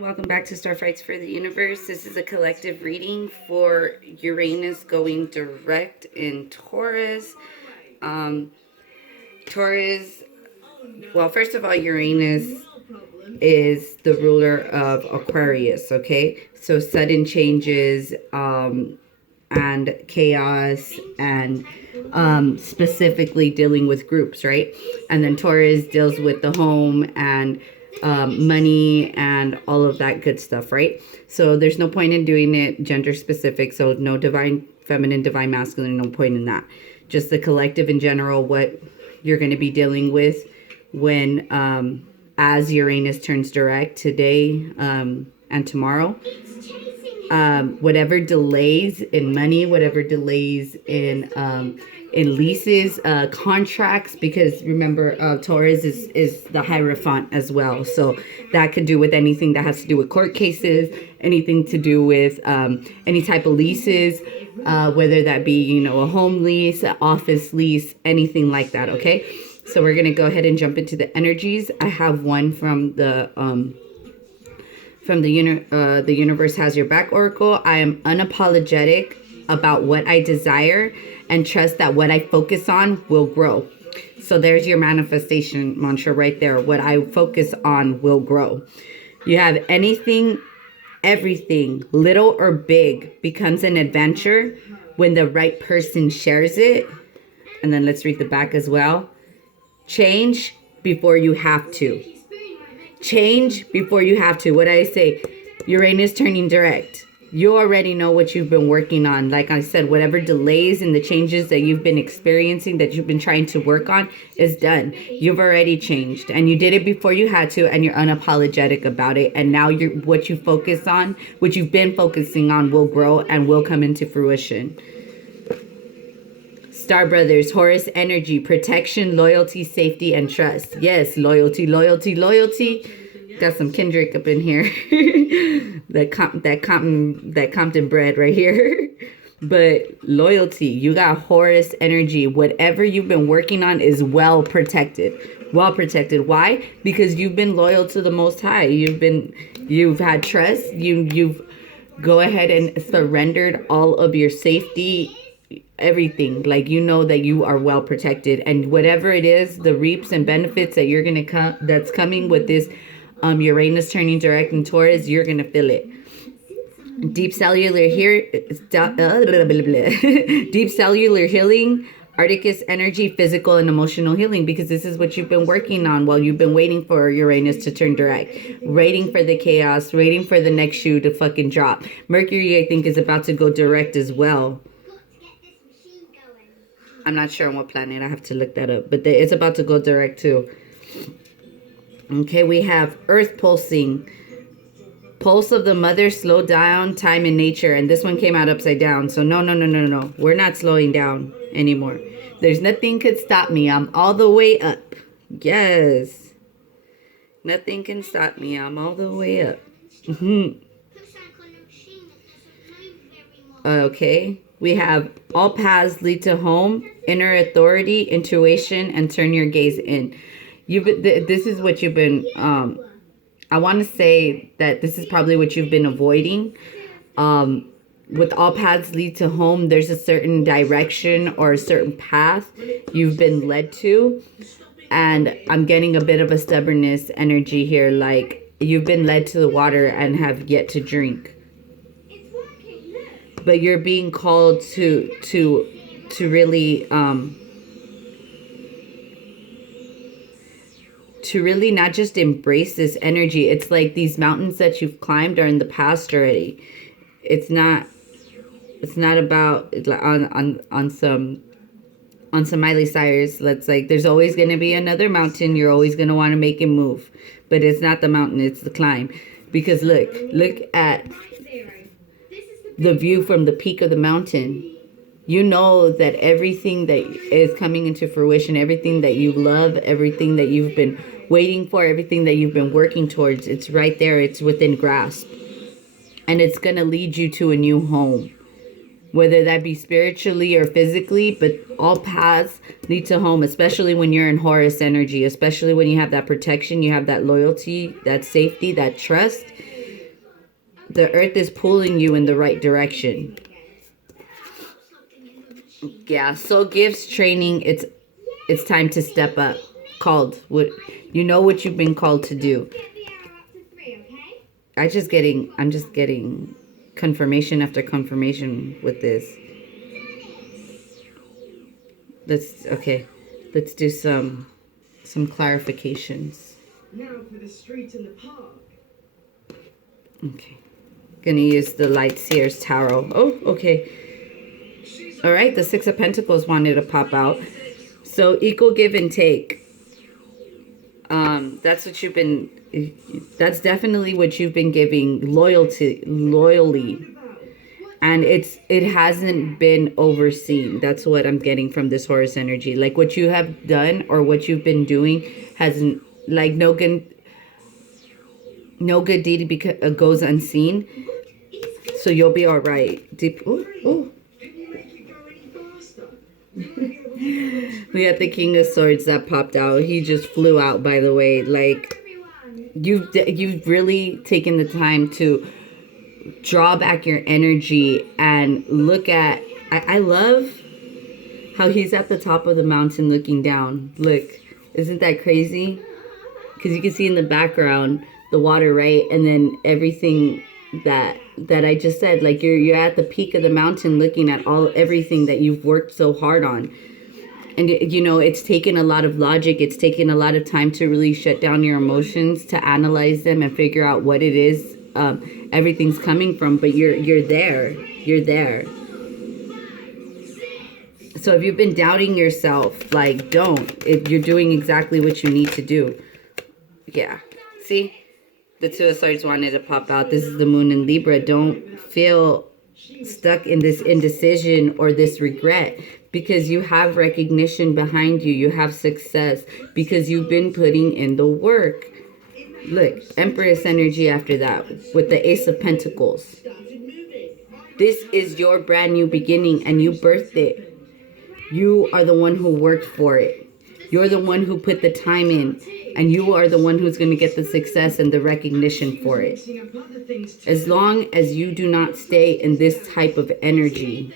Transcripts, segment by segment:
Welcome back to Starfights for the Universe. This is a collective reading for Uranus going direct in Taurus. Taurus, well, first of all, Uranus is the ruler of Aquarius, okay? So sudden changes and chaos and specifically dealing with groups, right? And then Taurus deals with the home and money and all of that good stuff, right? So there's no point in doing it gender specific. So no divine feminine, divine masculine, no point in that. Just the collective in general, what you're going to be dealing with when as Uranus turns direct today and tomorrow. Whatever delays in money, whatever delays in leases, contracts, because remember Taurus is the Hierophant as well, so that could do with anything that has to do with court cases, anything to do with any type of leases, whether that be a home lease, an office lease, anything like that. Okay, so we're gonna go ahead and jump into the energies. I have one from the Universe Has Your Back Oracle. I am unapologetic about what I desire and trust that what I focus on will grow. So there's your manifestation mantra right there. What I focus on will grow. You have anything, everything, little or big, becomes an adventure when the right person shares it. And then let's read the back as well. Change before you have to. Change before you have to. What I say, Uranus turning direct. You already know what you've been working on. Like I said, whatever delays and the changes that you've been experiencing, that you've been trying to work on, is done. You've already changed, and you did it before you had to, and you're unapologetic about it. And now what you focus on, what you've been focusing on, will grow and will come into fruition. Star Brothers, Horus energy, protection, loyalty, safety, and trust. Yes, loyalty, loyalty, loyalty. Got some Kendrick up in here. that Compton bread right here. But loyalty, you got Horus energy. Whatever you've been working on is well protected. Well protected. Why? Because you've been loyal to the Most High. You've had trust. You've go ahead and surrendered all of your safety, everything. Like, that you are well protected, and whatever it is, the reaps and benefits that you're gonna that's coming with this Uranus turning direct in Taurus, you're gonna feel it. Deep cellular deep cellular healing, Arcticus energy, physical and emotional healing, because this is what you've been working on while you've been waiting for Uranus to turn direct, waiting for the chaos, waiting for the next shoe to fucking drop. Mercury, I think, is about to go direct as well. I'm not sure on what planet. I have to look that up. But it's about to go direct too. Okay, we have Earth pulsing. Pulse of the mother, slow down, time in nature. And this one came out upside down. So no. We're not slowing down anymore. There's nothing could stop me. I'm all the way up. Yes. Nothing can stop me. I'm all the way up. Okay. We have all paths lead to home, inner authority, intuition, and turn your gaze in. This is what you've been, I want to say that this is probably what you've been avoiding. With all paths lead to home, there's a certain direction or a certain path you've been led to. And I'm getting a bit of a stubbornness energy here, like you've been led to the water and have yet to drink. But you're being called to really not just embrace this energy. It's like these mountains that you've climbed are in the past already. It's not about on some Miley Cyrus. Let's like, there's always going to be another mountain. You're always going to want to make it move, but it's not the mountain, it's the climb. Because look at the view from the peak of the mountain. You know that everything that is coming into fruition, everything that you love, everything that you've been waiting for, everything that you've been working towards, it's right there. It's within grasp. And it's going to lead you to a new home, whether that be spiritually or physically, but all paths lead to home, especially when you're in Horus energy, especially when you have that protection, you have that loyalty, that safety, that trust. the earth is pulling you in the right direction. Yeah, so gifts, training, it's time to step up. Called. What you know what you've been called to do. I'm just getting confirmation after confirmation with this. Let's do some clarifications. Now for the street and the park. Okay. Gonna use the Light Seers Tarot. Oh, okay. All right, the Six of Pentacles wanted to pop out. So equal give and take. That's what you've been, that's definitely what you've been giving loyally. And it hasn't been overseen. That's what I'm getting from this Horus energy. Like what you have done or what you've been doing hasn't, like no good deed goes unseen. So you'll be all right. Deep. Ooh. We got the King of Swords that popped out. He just flew out, by the way. Like, you've really taken the time to draw back your energy and look at... I love how he's at the top of the mountain looking down. Look, isn't that crazy? Because you can see in the background the water, right? And then everything that I just said, like you're at the peak of the mountain looking at everything that you've worked so hard on. And, you know, it's taken a lot of logic. It's taken a lot of time to really shut down your emotions, to analyze them and figure out what it is everything's coming from. But you're there. You're there. So if you've been doubting yourself, like, don't. You're doing exactly what you need to do. Yeah. See? The Two of Swords wanted to pop out. This is the Moon in Libra. Don't feel stuck in this indecision or this regret, because you have recognition behind you. You have success because you've been putting in the work. Look, Empress energy after that with the Ace of Pentacles. This is your brand new beginning and you birthed it. You are the one who worked for it. You're the one who put the time in, and you are the one who's going to get the success and the recognition for it. As long as you do not stay in this type of energy,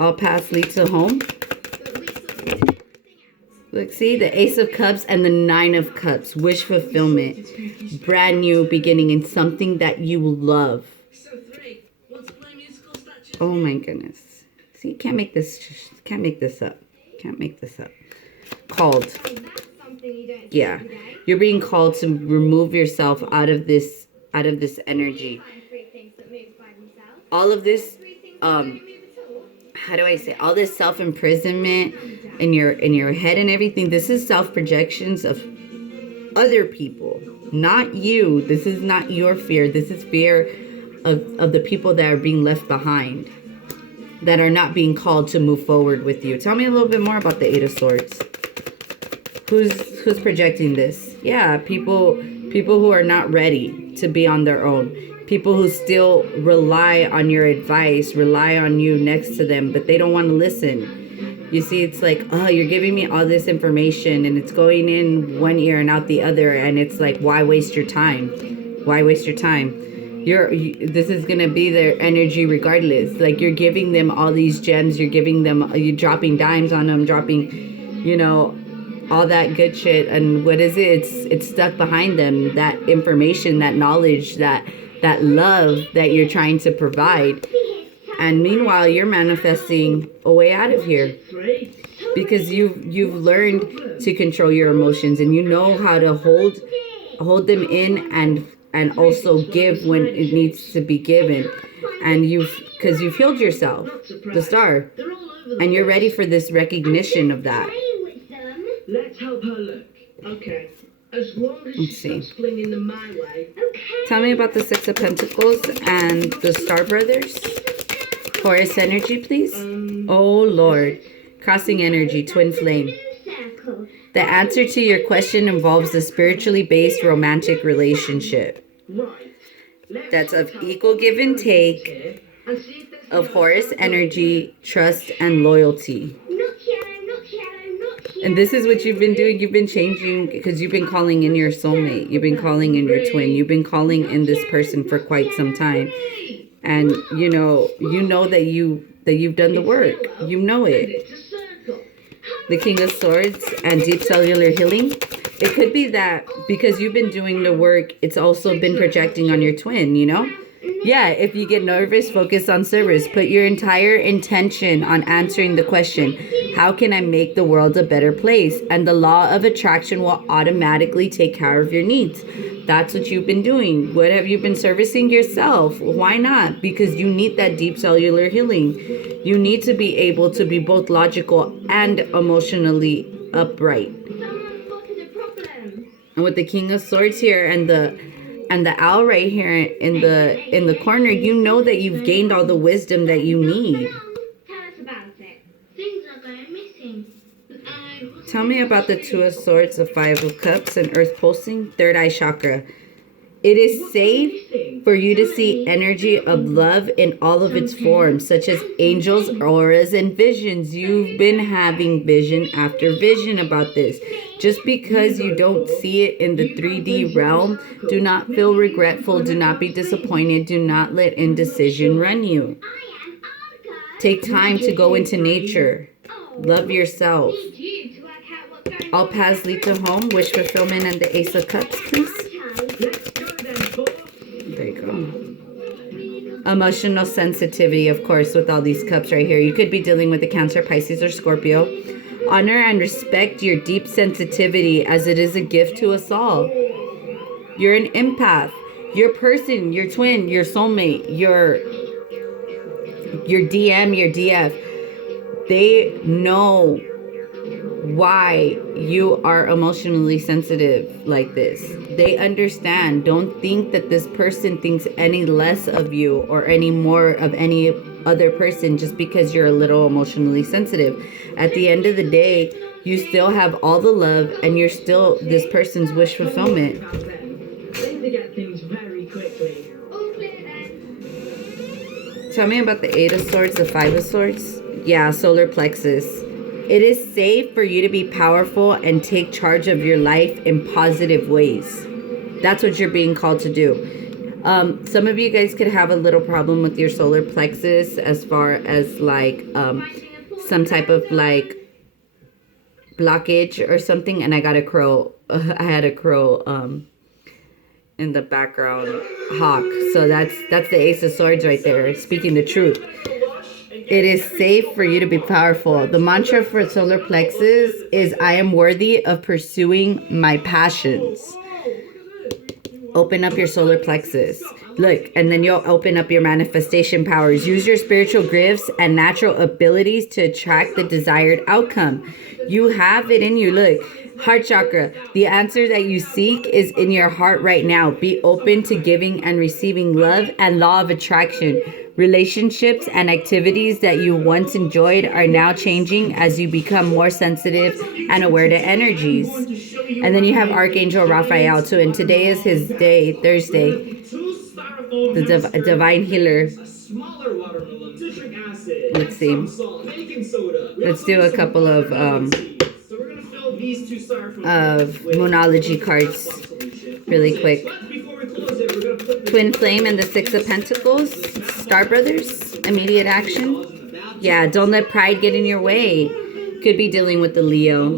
all paths lead to home. Look, see, the Ace of Cups and the Nine of Cups. Wish fulfillment. Brand new beginning in something that you love. Oh my goodness. See, you can't make this up. Can't make this up. Called. Yeah. You're being called to remove yourself out of this energy. All of this, how do I say, all this self-imprisonment in your head and everything, this is self-projections of other people, not you. This is not your fear. This is fear of the people that are being left behind, that are not being called to move forward with you. Tell me a little bit more about the Eight of Swords. Who's projecting this? Yeah, people who are not ready to be on their own. People who still rely on your advice, rely on you next to them, but they don't want to listen. You see, it's like, oh, you're giving me all this information and it's going in one ear and out the other, and it's like, why waste your time? Why waste your time? This is going to be their energy regardless. Like, you're giving them all these gems, you're dropping dimes on them, dropping, you know, all that good shit. And what is it? It's stuck behind them, that information, that knowledge, that love that you're trying to provide. And meanwhile, you're manifesting a way out of here, because you've learned to control your emotions, and you know how to hold them in and also give when it needs to be given. And because you've healed yourself, the Star, and you're ready for this recognition of that. Let's help her look. Okay. As long as Let's see. flinging them my way. Okay. Tell me about the Six of Pentacles and the Star Brothers. Horus energy, please. Oh, Lord. Crossing energy, twin flame. The answer to your question involves a spiritually based romantic relationship. That's of equal give and take, of Horus energy, trust, and loyalty. And this is what you've been doing. You've been changing because you've been calling in your soulmate. You've been calling in your twin. You've been calling in this person for quite some time. And you know that you've done the work. You know it. The King of Swords and deep cellular healing. It could be that because you've been doing the work, it's also been projecting on your twin, you know? Yeah, if you get nervous, focus on service. Put your entire intention on answering the question, how can I make the world a better place? And the law of attraction will automatically take care of your needs. That's what you've been doing. What have you been servicing yourself? Why not? Because you need that deep cellular healing. You need to be able to be both logical and emotionally upright. And with the King of Swords here and the owl right here in the corner, you know that you've gained all the wisdom that you need. Tell us about it. Things are going missing. Tell me about the Two of Swords, the Five of Cups, and Earth pulsing, third eye chakra. It is safe for you to see energy of love in all of its forms, such as angels, auras, and visions. You've been having vision after vision about this. Just because you don't see it in the 3D realm, do not feel regretful. Do not be disappointed. Do not let indecision run you. Take time to go into nature. Love yourself. All paths lead to home. Wish fulfillment and the Ace of Cups, please. There you go. Emotional sensitivity, of course, with all these cups right here. You could be dealing with a Cancer, Pisces, or Scorpio. Honor and respect your deep sensitivity as it is a gift to us all. You're an empath. Your person, your twin, your soulmate, your DM, your DF. They know why you are emotionally sensitive like this. They understand. Don't think that this person thinks any less of you or any more of any other person just because you're a little emotionally sensitive. At the end of the day, you still have all the love and you're still this person's wish fulfillment. Tell me about the Eight of Swords, the Five of Swords. Yeah, solar plexus. It is safe for you to be powerful and take charge of your life in positive ways. That's what you're being called to do. Some of you guys could have a little problem with your solar plexus as far as like some type of like blockage or something. And I got a crow. I had a crow in the background, hawk. So that's the Ace of Swords right there, speaking the truth. It is safe for you to be powerful. The mantra for solar plexus is, I am worthy of pursuing my passions. Open up your solar plexus. Look, and then you'll open up your manifestation powers. Use your spiritual gifts and natural abilities to attract the desired outcome. You have it in you. Look, heart chakra. The answer that you seek is in your heart right now. Be open to giving and receiving love and law of attraction. Relationships and activities that you once enjoyed are now changing as you become more sensitive and aware to energies. And then you have Archangel Raphael too, and today is his day, Thursday, the divine healer. Let's see. Let's do a couple of moonology cards really quick. Twin Flame and the Six of Pentacles. Star Brothers. Immediate action. Yeah, don't let pride get in your way. Could be dealing with the Leo.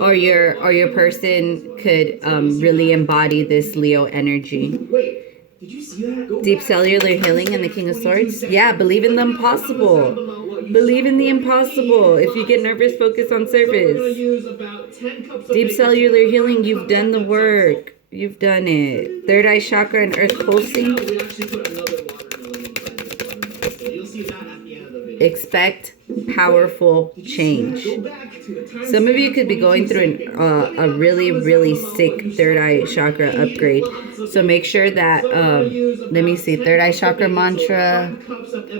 Or your person could really embody this Leo energy. Deep cellular healing and the King of Swords. Yeah, believe in the impossible. Believe in the impossible. If you get nervous, focus on service. Deep cellular healing, you've done the work. You've done it. Third eye chakra and earth pulsing. Expect powerful change. Some of you could be going through a really, really sick third eye chakra upgrade. So make sure that, let me see, third eye chakra mantra.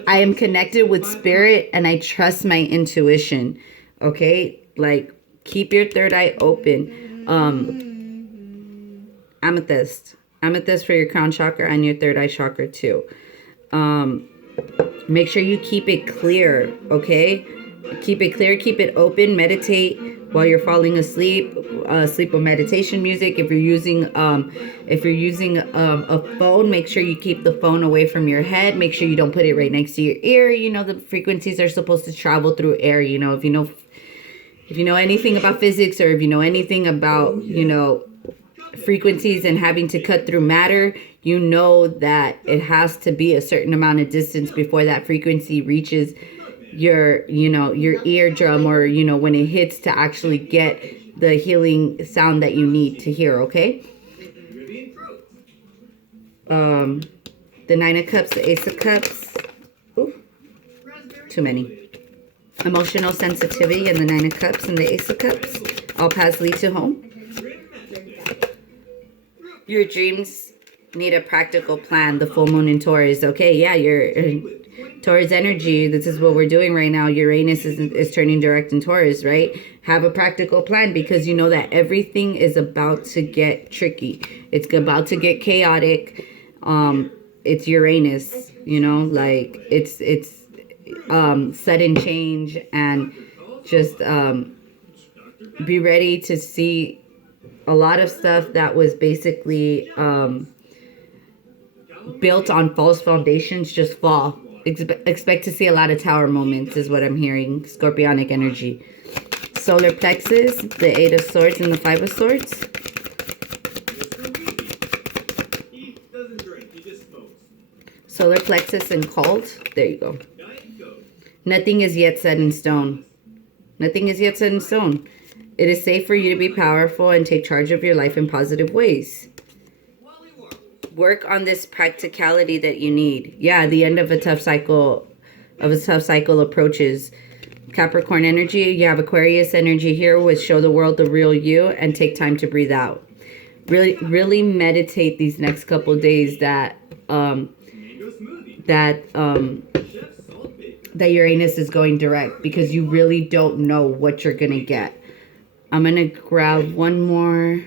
I am connected with spirit and I trust my intuition. Okay? Like, keep your third eye open. Amethyst. Amethyst for your crown chakra and your third eye chakra too. Make sure you keep it clear, okay? Keep it clear, keep it open, meditate, while you're falling asleep. Sleep with meditation music. If you're using a phone, make sure you keep the phone away from your head. Make sure you don't put it right next to your ear. You know, the frequencies are supposed to travel through air. You know, if you know anything about physics, or if you know anything about, you know, frequencies and having to cut through matter, you know that it has to be a certain amount of distance before that frequency reaches your, you know, your eardrum, or, you know, when it hits to actually get the healing sound that you need to hear. Okay. The Nine of Cups, the Ace of Cups. Ooh, too many. Emotional sensitivity and the Nine of Cups and the Ace of Cups. All paths lead to home. Your dreams need a practical plan. The full moon in Taurus. Okay, yeah, your Taurus energy. This is what we're doing right now. Uranus is turning direct in Taurus, right? Have a practical plan, because you know that everything is about to get tricky. It's about to get chaotic. It's Uranus, you know, like it's sudden change, and just be ready to see a lot of stuff that was basically built on false foundations just fall. Expect to see a lot of tower moments is what I'm hearing. Scorpionic energy. Solar plexus, the Eight of Swords and the Five of Swords. Solar plexus and cult. There you go. Nothing is yet set in stone. Nothing is yet set in stone. It is safe for you to be powerful and take charge of your life in positive ways. Work on this practicality that you need. Yeah, the end of a tough cycle approaches. Capricorn energy, you have Aquarius energy here with show the world the real you and take time to breathe out. Really meditate these next couple days that Uranus is going direct, because you really don't know what you're gonna get. I'm gonna grab one more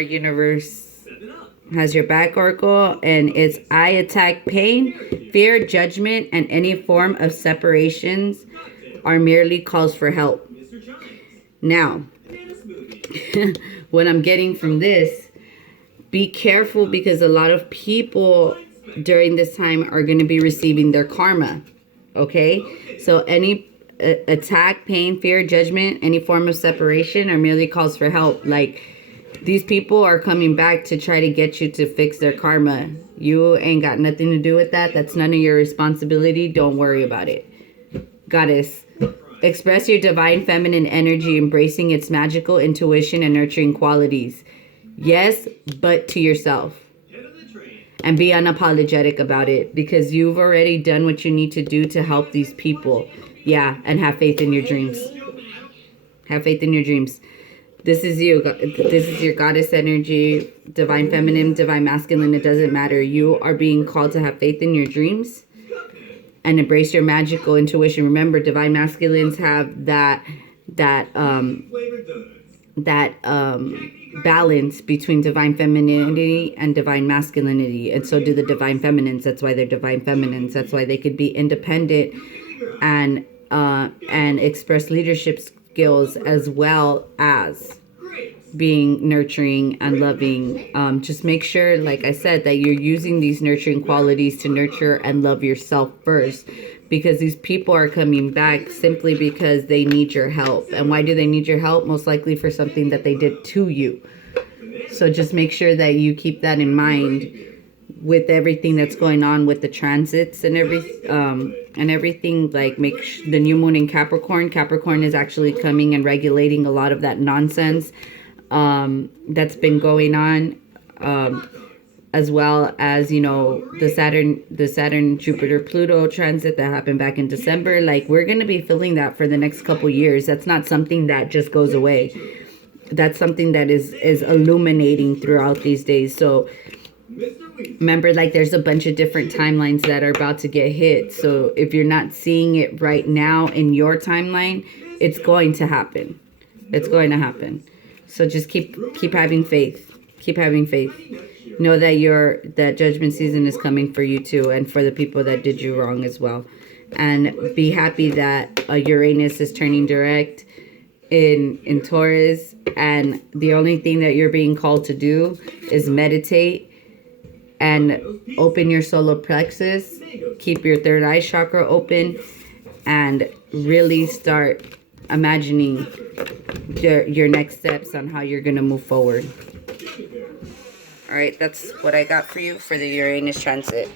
universe. Has your back oracle, and it's I attack pain, fear, judgment, and any form of separations are merely calls for help. Now, what I'm getting from this, be careful, because a lot of people during this time are going to be receiving their karma. Okay? So any attack, pain, fear, judgment, any form of separation are merely calls for help. Like, these people are coming back to try to get you to fix their karma. You ain't got nothing to do with that. That's none of your responsibility. Don't worry about it. Goddess, express your divine feminine energy, embracing its magical intuition and nurturing qualities. Yes, but to yourself. And be unapologetic about it, because you've already done what you need to do to help these people. Yeah, and have faith in your dreams. Have faith in your dreams. This is you. This is your goddess energy, divine feminine, divine masculine. It doesn't matter. You are being called to have faith in your dreams and embrace your magical intuition. Remember, divine masculines have that balance between divine femininity and divine masculinity, and so do the divine feminines. That's why they're divine feminines. That's why they could be independent and express leadership skills, as well as being nurturing and loving. Just make sure, like I said, that you're using these nurturing qualities to nurture and love yourself first, because these people are coming back simply because they need your help. And why do they need your help? Most likely for something that they did to you. So just make sure that you keep that in mind with everything that's going on with the transits and everything. Like, the new moon in Capricorn is actually coming and regulating a lot of that nonsense that's been going on, as well as, you know, the Saturn Jupiter Pluto transit that happened back in December. Like, we're going to be feeling that for the next couple years. That's not something that just goes away. That's something that is illuminating throughout these days. So remember, like, there's a bunch of different timelines that are about to get hit. So if you're not seeing it right now in your timeline, it's going to happen. It's going to happen. So just keep having faith. Keep having faith. Know that judgment season is coming for you too, and for the people that did you wrong as well. And be happy that Uranus is turning direct. in Taurus, and the only thing that you're being called to do is meditate and open your solar plexus, keep your third eye chakra open, and really start imagining your next steps on how you're going to move forward. All right, that's what I got for you for the Uranus transit.